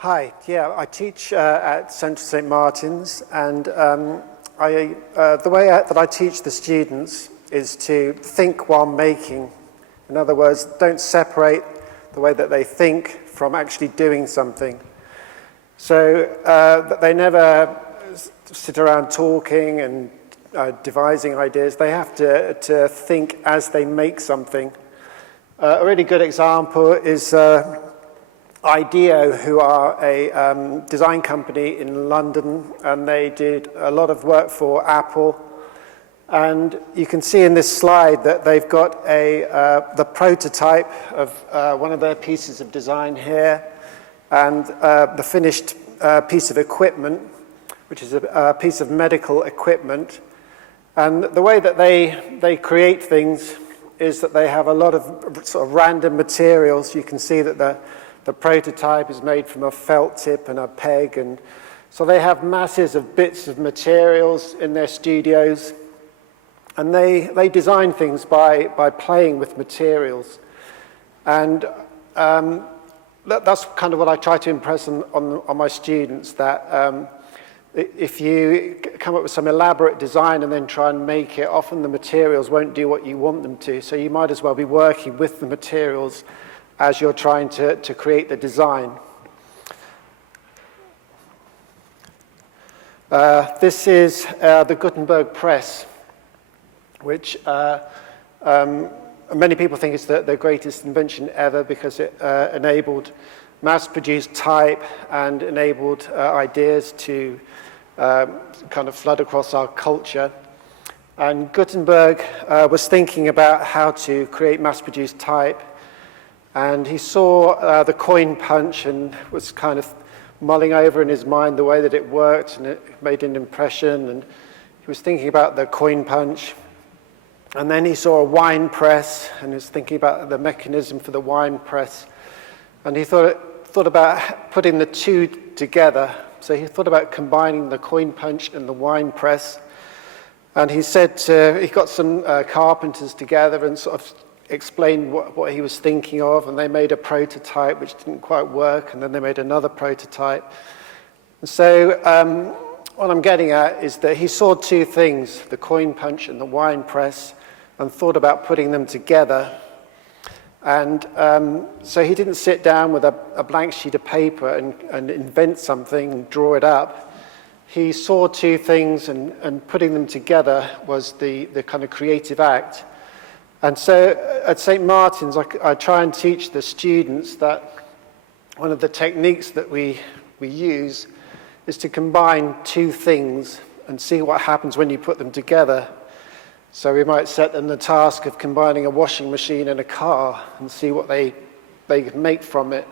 Hi, yeah, I teach at Central St. Martin's, and the way that I teach the students is to think while making. In other words, don't separate the way that they think from actually doing something. So that they never sit around talking and devising ideas. They have to think as they make something. A really good example is IDEO, who are a design company in London, and they did a lot of work for Apple. And you can see in this slide that they've got the prototype of one of their pieces of design here, and the finished piece of equipment, which is a piece of medical equipment. And the way that they create things is that they have a lot of sort of random materials. You can see that the prototype is made from a felt tip and a peg, and so they have masses of bits of materials in their studios, and they design things by playing with materials. And that's kind of what I try to impress on my students, that if you come up with some elaborate design and then try and make it, often the materials won't do what you want them to, so you might as well be working with the materials as you're trying to create the design. This is the Gutenberg press, which many people think is the greatest invention ever, because it enabled mass-produced type and enabled ideas to kind of flood across our culture. And Gutenberg was thinking about how to create mass-produced type, and he saw the coin punch and was kind of mulling over in his mind the way that it worked, and it made an impression, and he was thinking about the coin punch. And then he saw a wine press and was thinking about the mechanism for the wine press, and he thought about putting the two together. So he thought about combining the coin punch and the wine press, and he got some carpenters together and sort of explained what he was thinking of, and they made a prototype which didn't quite work, and then they made another prototype. And so what I'm getting at is that he saw two things, the coin punch and the wine press, and thought about putting them together. And so he didn't sit down with a blank sheet of paper and invent something and draw it up. He saw two things, and putting them together was the kind of creative act. And so at St. Martin's, I try and teach the students that one of the techniques that we use is to combine two things and see what happens when you put them together. So we might set them the task of combining a washing machine and a car and see what they can make from it.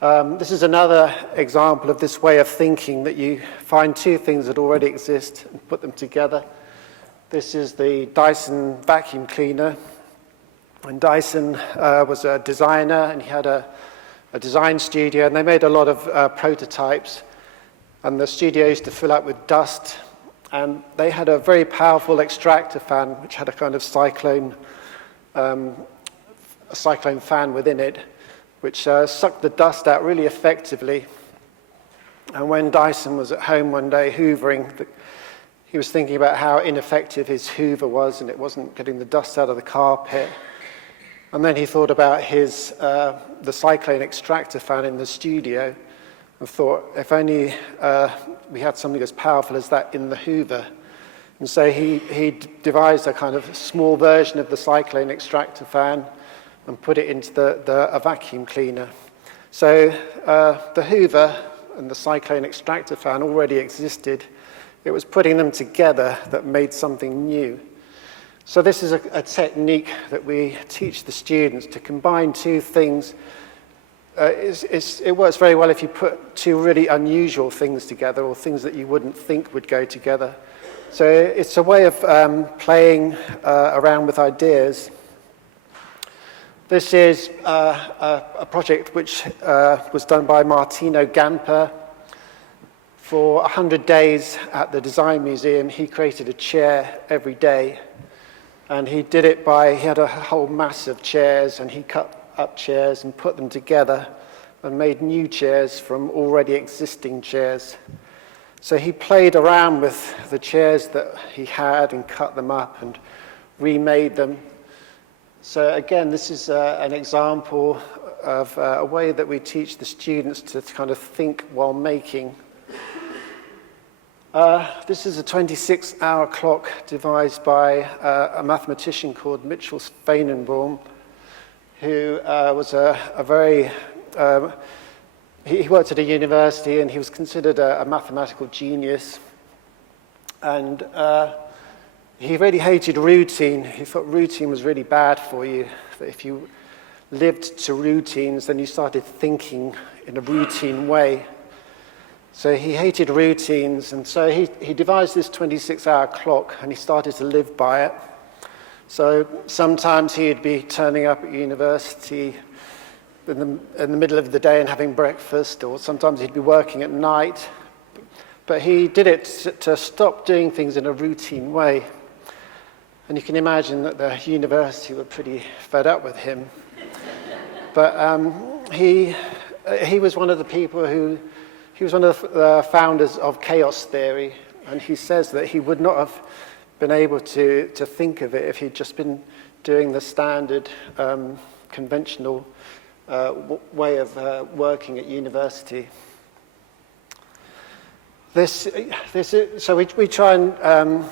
This is another example of this way of thinking, that you find two things that already exist and put them together. This is the Dyson vacuum cleaner. And Dyson was a designer, and he had a design studio, and they made a lot of prototypes. And the studio used to fill up with dust. And they had a very powerful extractor fan, which had a kind of cyclone fan within it, which sucked the dust out really effectively. And when Dyson was at home one day hoovering, he was thinking about how ineffective his hoover was, and it wasn't getting the dust out of the carpet. And then he thought about the cyclone extractor fan in the studio, and thought, if only we had something as powerful as that in the hoover. And so he devised a kind of small version of the cyclone extractor fan and put it into a vacuum cleaner. So the hoover and the cyclone extractor fan already existed. It was putting them together that made something new. So this is a technique that we teach the students, to combine two things. It works very well if you put two really unusual things together, or things that you wouldn't think would go together. So it's a way of playing around with ideas. This is a project which was done by Martino Gamper. For 100 days at the Design Museum, he created a chair every day. And he did it he had a whole mass of chairs, and he cut up chairs and put them together and made new chairs from already existing chairs. So he played around with the chairs that he had and cut them up and remade them. So again, this is an example of a way that we teach the students to kind of think while making. This is a 26-hour clock devised by a mathematician called Mitchell Spanenbaum, who was a very... he worked at a university and he was considered a mathematical genius. And he really hated routine. He thought routine was really bad for you. That if you lived to routines, then you started thinking in a routine way. So he hated routines, and so he devised this 26-hour clock, and he started to live by it. So sometimes he'd be turning up at university in the middle of the day and having breakfast, or sometimes he'd be working at night. But he did it to stop doing things in a routine way. And you can imagine that the university were pretty fed up with him. But he was one of the people he was one of the founders of chaos theory, and he says that he would not have been able to think of it if he'd just been doing the standard conventional way of working at university. So we try and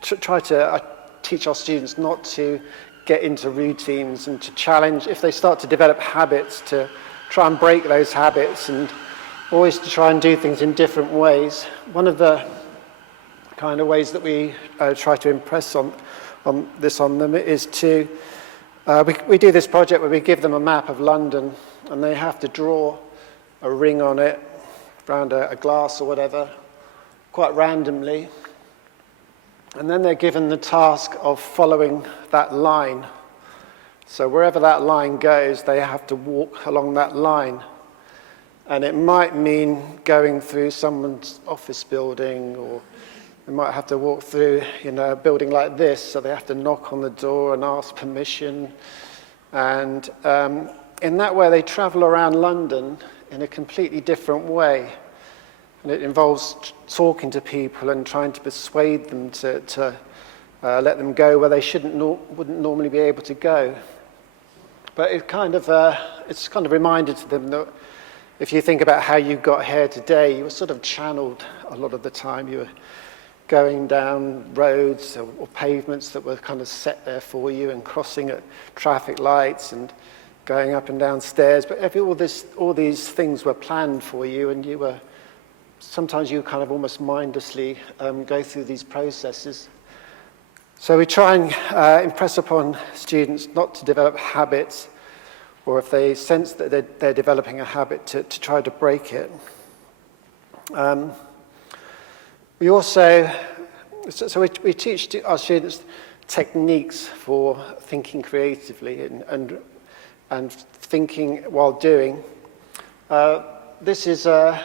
try to teach our students not to get into routines and to challenge, if they start to develop habits, to try and break those habits and always to try and do things in different ways. One of the kind of ways that we try to impress on them is to, we do this project where we give them a map of London and they have to draw a ring on it around a glass or whatever, quite randomly. And then they're given the task of following that line. So wherever that line goes, they have to walk along that line. And it might mean going through someone's office building, or they might have to walk through, a building like this, so they have to knock on the door and ask permission. And in that way, they travel around London in a completely different way. And it involves talking to people and trying to persuade them to let them go where they wouldn't normally be able to go. But it's kind of reminded to them that if you think about how you got here today, you were sort of channeled a lot of the time. You were going down roads or pavements that were kind of set there for you, and crossing at traffic lights and going up and down stairs. But all these things were planned for you, and sometimes you kind of almost mindlessly go through these processes. So we try and impress upon students not to develop habits, or if they sense that they're developing a habit, to try to break it. We also, we teach our students techniques for thinking creatively and thinking while doing. This is a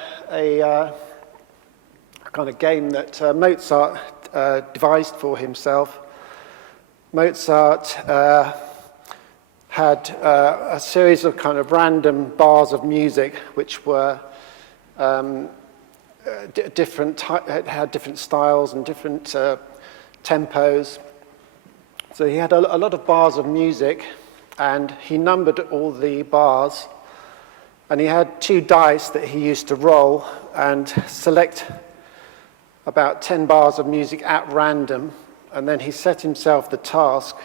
kind of game that Mozart devised for himself. Mozart had a series of kind of random bars of music which were had different styles and different tempos. So he had a lot of bars of music, and he numbered all the bars, and he had 2 dice that he used to roll and select about 10 bars of music at random, and then he set himself the task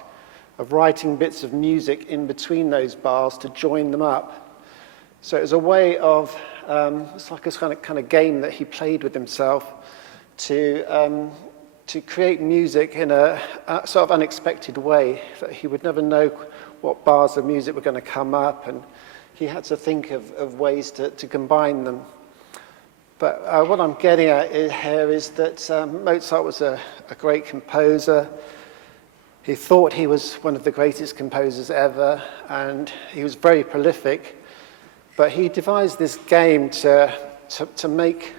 of writing bits of music in between those bars to join them up. So it was a way of, it's like a kind of game that he played with himself to create music in a sort of unexpected way, that he would never know what bars of music were going to come up, and he had to think of ways to combine them. But what I'm getting at here is that Mozart was a great composer. He thought he was one of the greatest composers ever, and he was very prolific. But he devised this game to make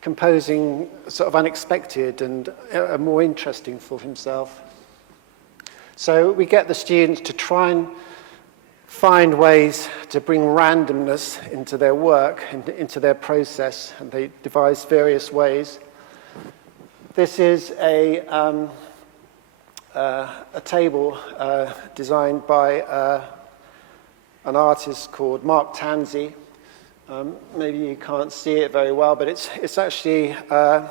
composing sort of unexpected and more interesting for himself. So we get the students to try and find ways to bring randomness into their work, into their process, and they devise various ways. This is a table designed by an artist called Mark Tansey. Maybe you can't see it very well, but it's actually a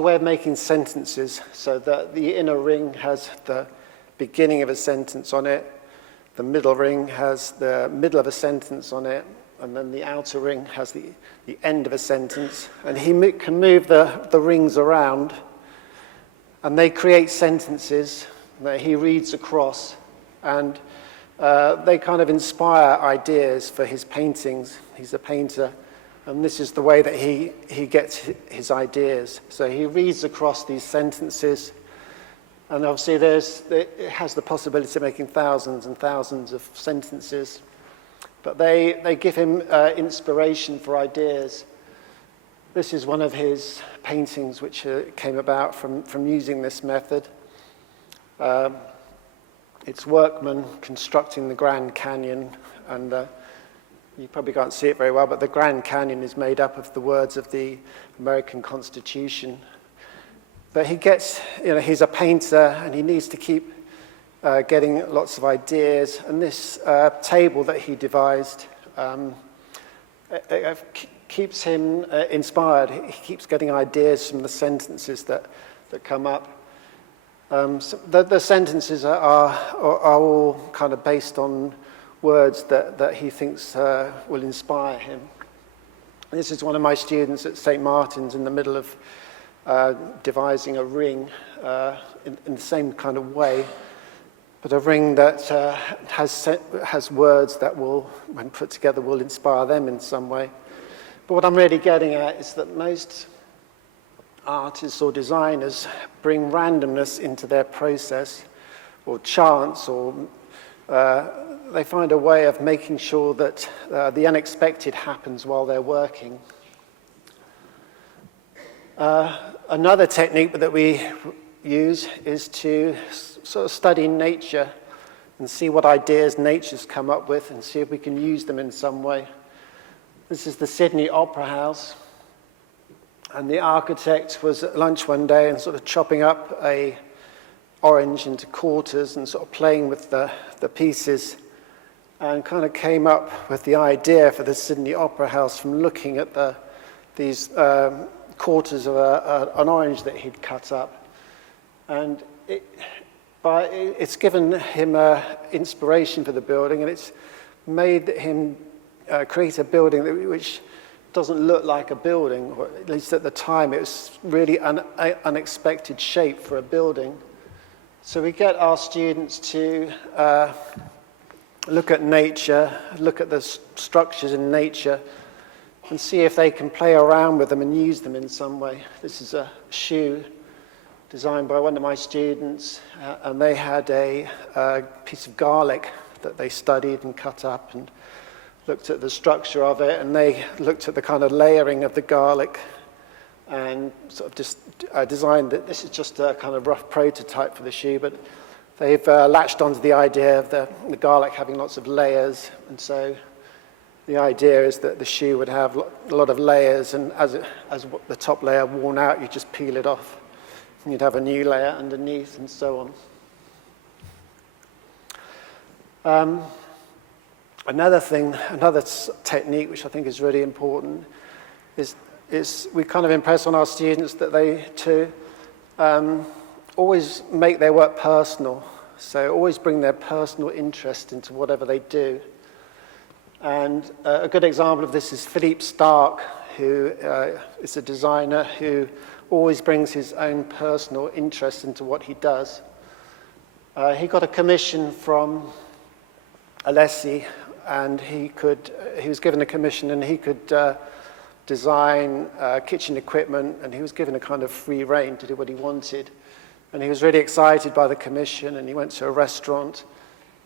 way of making sentences, so that the inner ring has the beginning of a sentence on it, the middle ring has the middle of a sentence on it, and then the outer ring has the end of a sentence. And he can move the rings around, and they create sentences that he reads across, and they kind of inspire ideas for his paintings. He's a painter, and this is the way that he gets his ideas. So he reads across these sentences, and obviously it has the possibility of making thousands and thousands of sentences, but they give him inspiration for ideas. This is one of his paintings which came about from using this method. It's workmen constructing the Grand Canyon, and you probably can't see it very well, but the Grand Canyon is made up of the words of the American Constitution. But he gets, he's a painter, and he needs to keep getting lots of ideas. And this table that he devised keeps him inspired. He keeps getting ideas from the sentences that come up. So the sentences are all kind of based on words that he thinks will inspire him. This is one of my students at St. Martin's in the middle of devising a ring in the same kind of way, but a ring that has words that will, when put together, will inspire them in some way. But what I'm really getting at is that most artists or designers bring randomness into their process, or chance, or they find a way of making sure that the unexpected happens while they're working. Another technique that we use is to sort of study nature and see what ideas nature's come up with and see if we can use them in some way. This is the Sydney Opera House, and the architect was at lunch one day and sort of chopping up a orange into quarters and sort of playing with the pieces, and kind of came up with the idea for the Sydney Opera House from looking at these quarters of an orange that he'd cut up. And it's given him inspiration for the building, and it's made him create a building which doesn't look like a building, or at least at the time it was really an unexpected shape for a building. So we get our students to look at nature, look at the structures in nature, and see if they can play around with them and use them in some way. This is a shoe designed by one of my students, and they had a piece of garlic that they studied and cut up and looked at the structure of it, and they looked at the kind of layering of the garlic and sort of just designed it. This is just a kind of rough prototype for the shoe, but they've latched onto the idea of the garlic having lots of layers, and so the idea is that the shoe would have a lot of layers, and as the top layer worn out, you just peel it off, and you'd have a new layer underneath, and so on. Another technique which I think is really important is we kind of impress on our students that they always make their work personal. So always bring their personal interest into whatever they do. And a good example of this is Philippe Starck, who is a designer who always brings his own personal interest into what he does. He got a commission from Alessi, and he was given a commission, and he could design kitchen equipment, and he was given a kind of free rein to do what he wanted. And he was really excited by the commission, and he went to a restaurant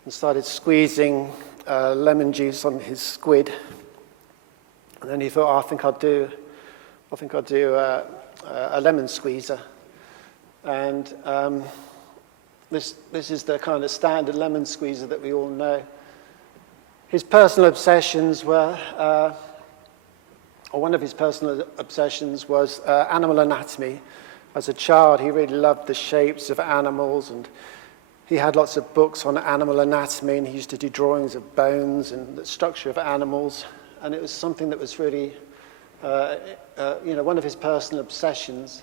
and started squeezing lemon juice on his squid. And then he thought, I think I'll do a lemon squeezer. And This is the kind of standard lemon squeezer that we all know. His personal obsessions were, or one of his personal obsessions was animal anatomy. As a child, he really loved the shapes of animals, and he had lots of books on animal anatomy, and he used to do drawings of bones and the structure of animals, and it was something that was really, one of his personal obsessions.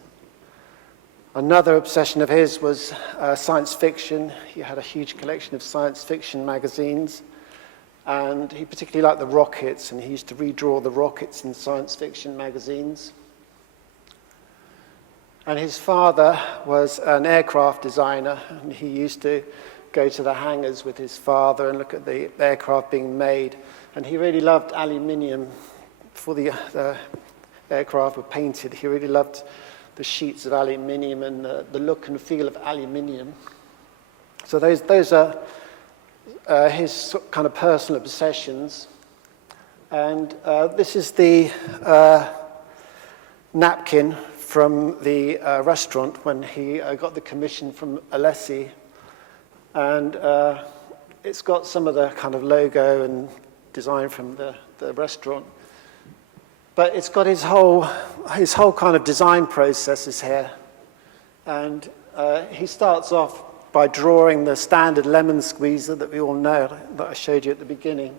Another obsession of his was science fiction. He had a huge collection of science fiction magazines, and he particularly liked the rockets, and he used to redraw the rockets in science fiction magazines. And his father was an aircraft designer, and he used to go to the hangars with his father and look at the aircraft being made. And he really loved aluminium. Before the aircraft were painted, he really loved the sheets of aluminium and the look and feel of aluminium. So those are his kind of personal obsessions. And this is the napkin from the restaurant when he got the commission from Alessi. And it's got some of the kind of logo and design from the restaurant. But it's got his whole kind of design processes here. And he starts off by drawing the standard lemon squeezer that we all know, that I showed you at the beginning.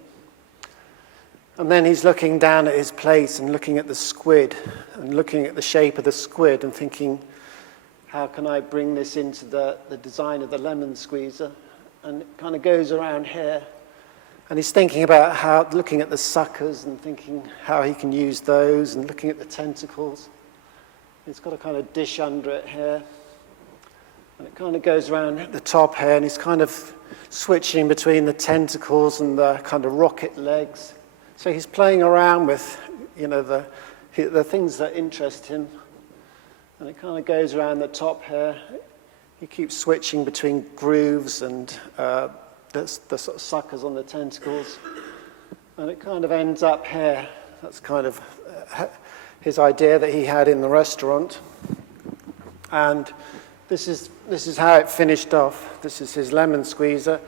And then he's looking down at his plate and looking at the squid and looking at the shape of the squid and thinking, how can I bring this into the design of the lemon squeezer? And it kind of goes around here. And he's thinking about looking at the suckers and thinking how he can use those and looking at the tentacles. He's got a kind of dish under it here. And it kind of goes around at the top here, and he's kind of switching between the tentacles and the kind of rocket legs. So he's playing around with, the things that interest him. And it kind of goes around the top here. He keeps switching between grooves and the sort of suckers on the tentacles. And it kind of ends up here. That's kind of his idea that he had in the restaurant. And this is how it finished off. This is his lemon squeezer.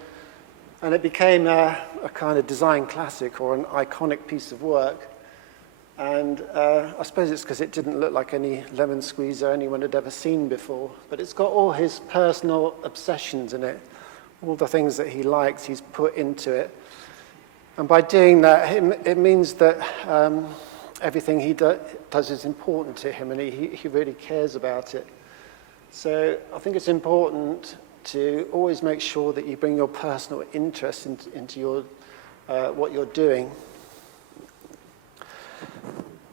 And it became a kind of design classic or an iconic piece of work. And I suppose it's because it didn't look like any lemon squeezer anyone had ever seen before. But it's got all his personal obsessions in it. All the things that he likes, he's put into it. And by doing that, it means that everything he does is important to him, and he really cares about it. So I think it's important to always make sure that you bring your personal interest into your what you're doing.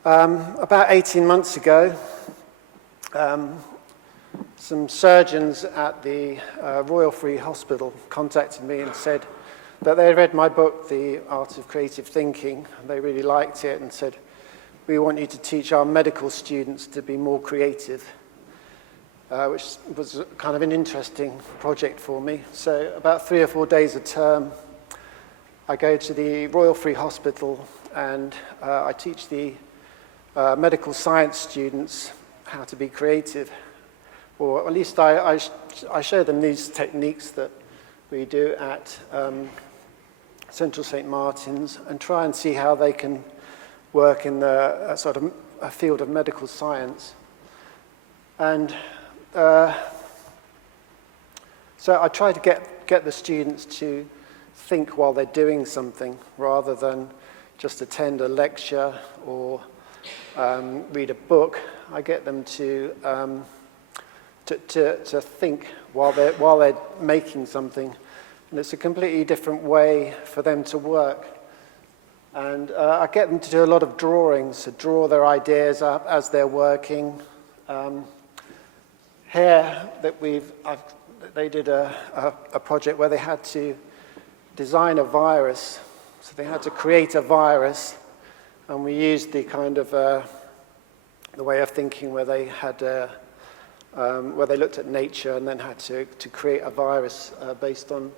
About 18 months ago, some surgeons at the Royal Free Hospital contacted me and said that they had read my book, The Art of Creative Thinking, and they really liked it and said, we want you to teach our medical students to be more creative, which was kind of an interesting project for me. So about 3 or 4 days a term, I go to the Royal Free Hospital and I teach the medical science students how to be creative. Or at least I show them these techniques that we do at Central St. Martin's and try and see how they can work in the sort of a field of medical science. And so I try to get the students to think while they're doing something rather than just attend a lecture or read a book. I get them to think while they're making something, and it's a completely different way for them to work. And I get them to do a lot of drawings, to draw their ideas up as they're working. Here that they did a project where they had to design a virus, so they had to create a virus, and we used the kind of the way of thinking where they had. Where they looked at nature and then had to create a virus based on,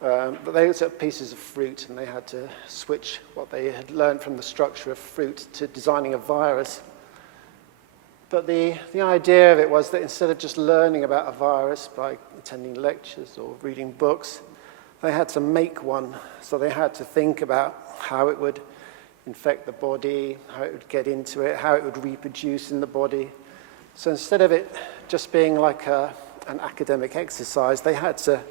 but they looked at pieces of fruit and they had to switch what they had learned from the structure of fruit to designing a virus. But the idea of it was that instead of just learning about a virus by attending lectures or reading books, they had to make one. So they had to think about how it would infect the body, how it would get into it, how it would reproduce in the body. So instead of it just being like an academic exercise, they had to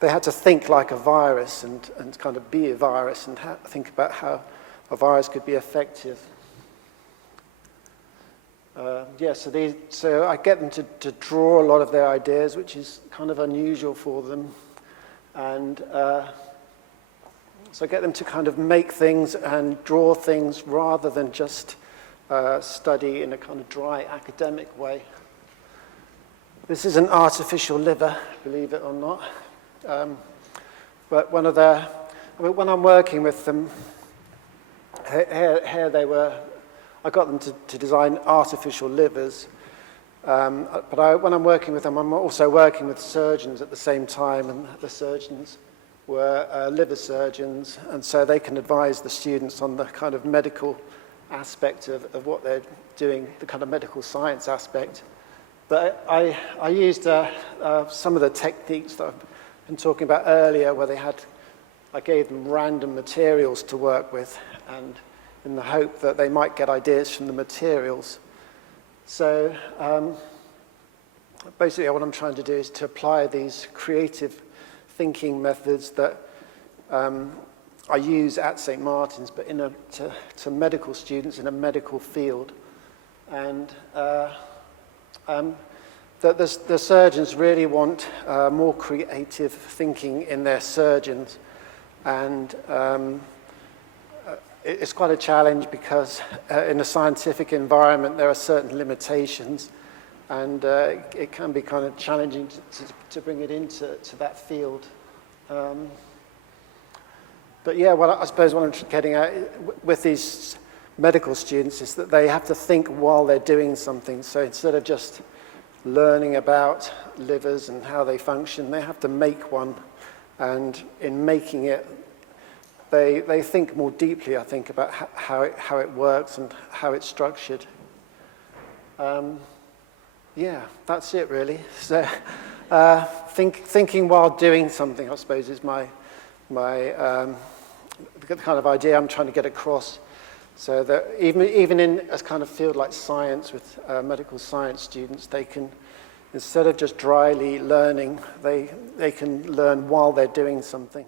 think like a virus and kind of be a virus and think about how a virus could be effective. So I get them to draw a lot of their ideas, which is kind of unusual for them. And so I get them to kind of make things and draw things rather than just study in a kind of dry academic way. This is an artificial liver, believe it or not. But when I'm working with them, here they were, I got them to design artificial livers. But when I'm working with them, I'm also working with surgeons at the same time, and the surgeons were liver surgeons, and so they can advise the students on the kind of medical aspect of what they're doing, the kind of medical science aspect. But I used some of the techniques that I've been talking about earlier, where I gave them random materials to work with, and in the hope that they might get ideas from the materials. So basically what I'm trying to do is to apply these creative thinking methods that I use at St. Martin's, but to medical students in a medical field. And that the surgeons really want more creative thinking in their surgeons. And it's quite a challenge because in a scientific environment there are certain limitations, and it can be kind of challenging to bring it into that field. But yeah, I suppose what I'm getting at with these medical students is that they have to think while they're doing something. So instead of just learning about livers and how they function, they have to make one, and in making it, they think more deeply, I think, about how it works and how it's structured. Yeah, that's it really. So thinking while doing something, I suppose, is my the kind of idea I'm trying to get across. So that even in a kind of field like science with medical science students, they can, instead of just dryly learning, they can learn while they're doing something.